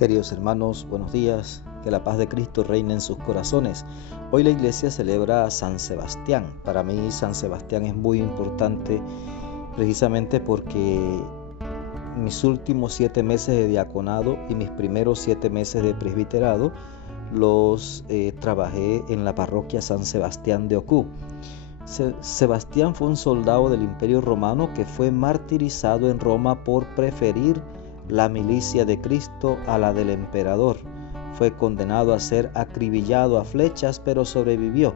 Queridos hermanos, buenos días, que la paz de Cristo reine en sus corazones. Hoy la iglesia celebra a San Sebastián. Para mí San Sebastián es muy importante precisamente porque mis últimos 7 meses de diaconado y mis primeros 7 meses de presbiterado los trabajé en la parroquia San Sebastián de Ocú. Sebastián fue un soldado del Imperio Romano que fue martirizado en Roma por preferir la milicia de Cristo a la del emperador. Fue condenado a ser acribillado a flechas, pero sobrevivió.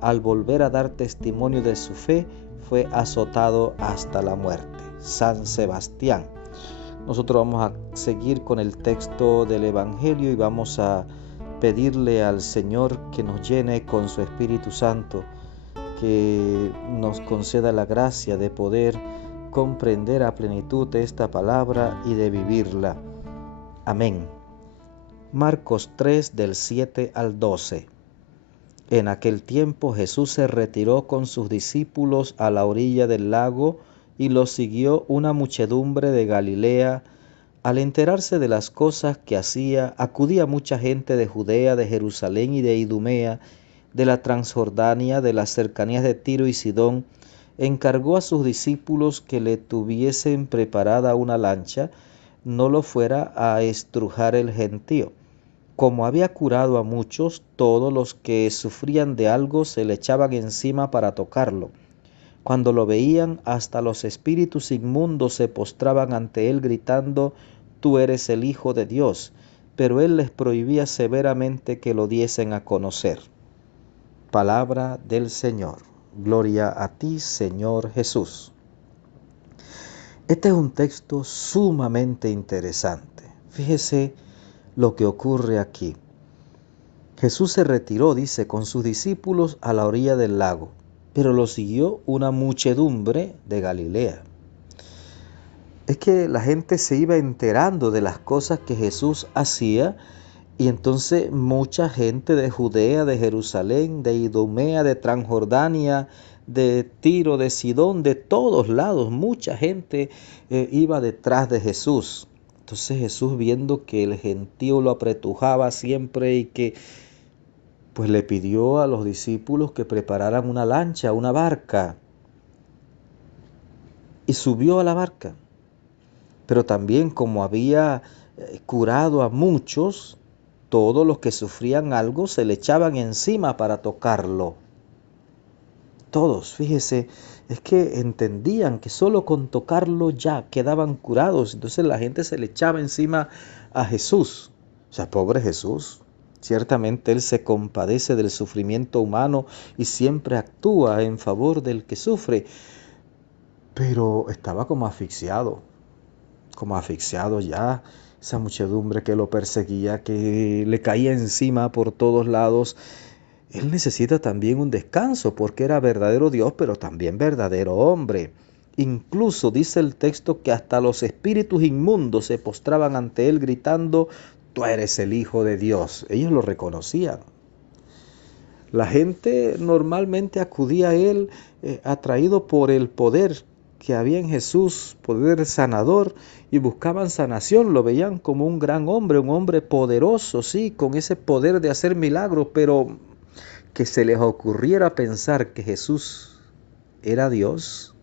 Al volver a dar testimonio de su fe, fue azotado hasta la muerte. San Sebastián. Nosotros vamos a seguir con el texto del Evangelio y vamos a pedirle al Señor que nos llene con su Espíritu Santo, que nos conceda la gracia de poder comprender a plenitud esta palabra y de vivirla. Amén. Marcos 3 del 7 al 12. En aquel tiempo Jesús se retiró con sus discípulos a la orilla del lago y los siguió una muchedumbre de Galilea. Al enterarse de las cosas que hacía, acudía mucha gente de Judea, de Jerusalén y de Idumea, de la Transjordania, de las cercanías de Tiro y Sidón. Encargó a sus discípulos que le tuviesen preparada una lancha, no lo fuera a estrujar el gentío. Como había curado a muchos, todos los que sufrían de algo se le echaban encima para tocarlo. Cuando lo veían, hasta los espíritus inmundos se postraban ante él gritando: «Tú eres el Hijo de Dios». Pero él les prohibía severamente que lo diesen a conocer. Palabra del Señor. Gloria a ti, Señor Jesús. Este es un texto sumamente interesante. Fíjese lo que ocurre aquí. Jesús se retiró, dice, con sus discípulos a la orilla del lago, pero lo siguió una muchedumbre de Galilea. Es que la gente se iba enterando de las cosas que Jesús hacía. Y entonces mucha gente de Judea, de Jerusalén, de Idumea, de Transjordania, de Tiro, de Sidón, de todos lados, mucha gente iba detrás de Jesús. Entonces Jesús, viendo que el gentío lo apretujaba siempre y que pues le pidió a los discípulos que prepararan una lancha, una barca, y subió a la barca. Pero también, como había curado a muchos, todos los que sufrían algo se le echaban encima para tocarlo. Todos, fíjese, es que entendían que solo con tocarlo ya quedaban curados. Entonces la gente se le echaba encima a Jesús. O sea, pobre Jesús. Ciertamente Él se compadece del sufrimiento humano y siempre actúa en favor del que sufre. Pero estaba como asfixiado ya. Esa muchedumbre que lo perseguía, que le caía encima por todos lados. Él necesita también un descanso porque era verdadero Dios, pero también verdadero hombre. Incluso dice el texto que hasta los espíritus inmundos se postraban ante él gritando: «Tú eres el Hijo de Dios». Ellos lo reconocían. La gente normalmente acudía a él atraído por el poder que había en Jesús, poder sanador, y buscaban sanación. Lo veían como un gran hombre, un hombre poderoso, sí, con ese poder de hacer milagros, pero que se les ocurriera pensar que Jesús era Dios,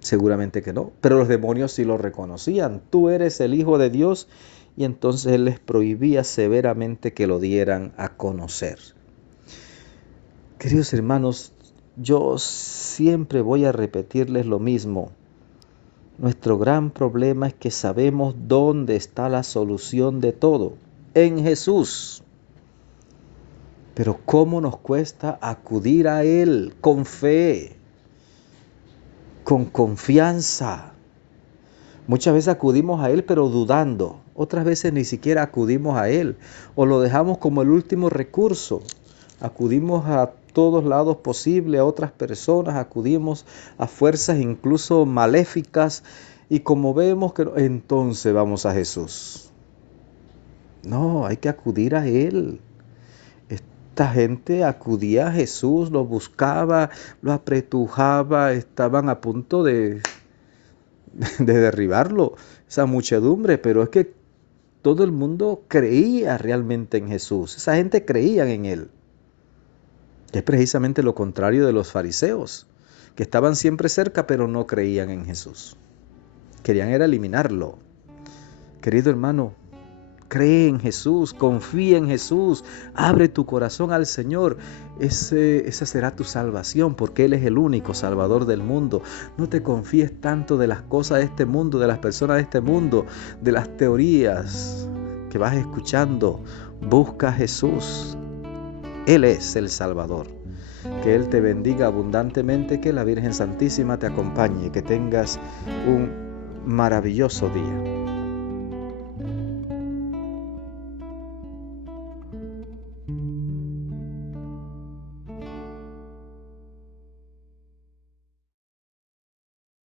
seguramente que no. Pero los demonios sí lo reconocían. «Tú eres el Hijo de Dios», y entonces Él les prohibía severamente que lo dieran a conocer. Queridos hermanos, yo siempre voy a repetirles lo mismo. Nuestro gran problema es que sabemos dónde está la solución de todo: en Jesús. Pero cómo nos cuesta acudir a Él con fe, con confianza. Muchas veces acudimos a Él pero dudando. Otras veces ni siquiera acudimos a Él o lo dejamos como el último recurso. Acudimos a todos lados posibles, a otras personas, acudimos a fuerzas incluso maléficas, y como vemos que entonces vamos a Jesús. No, hay que acudir a Él. Esta gente acudía a Jesús, lo buscaba, lo apretujaba, estaban a punto de derribarlo, esa muchedumbre, pero es que todo el mundo creía realmente en Jesús. Esa gente creía en Él. Es precisamente lo contrario de los fariseos, que estaban siempre cerca pero no creían en Jesús. Querían era eliminarlo. Querido hermano, cree en Jesús, confía en Jesús, abre tu corazón al Señor. Esa será tu salvación, porque Él es el único Salvador del mundo. No te confíes tanto de las cosas de este mundo, de las personas de este mundo, de las teorías que vas escuchando. Busca a Jesús. Él es el Salvador. Que Él te bendiga abundantemente, que la Virgen Santísima te acompañe, que tengas un maravilloso día.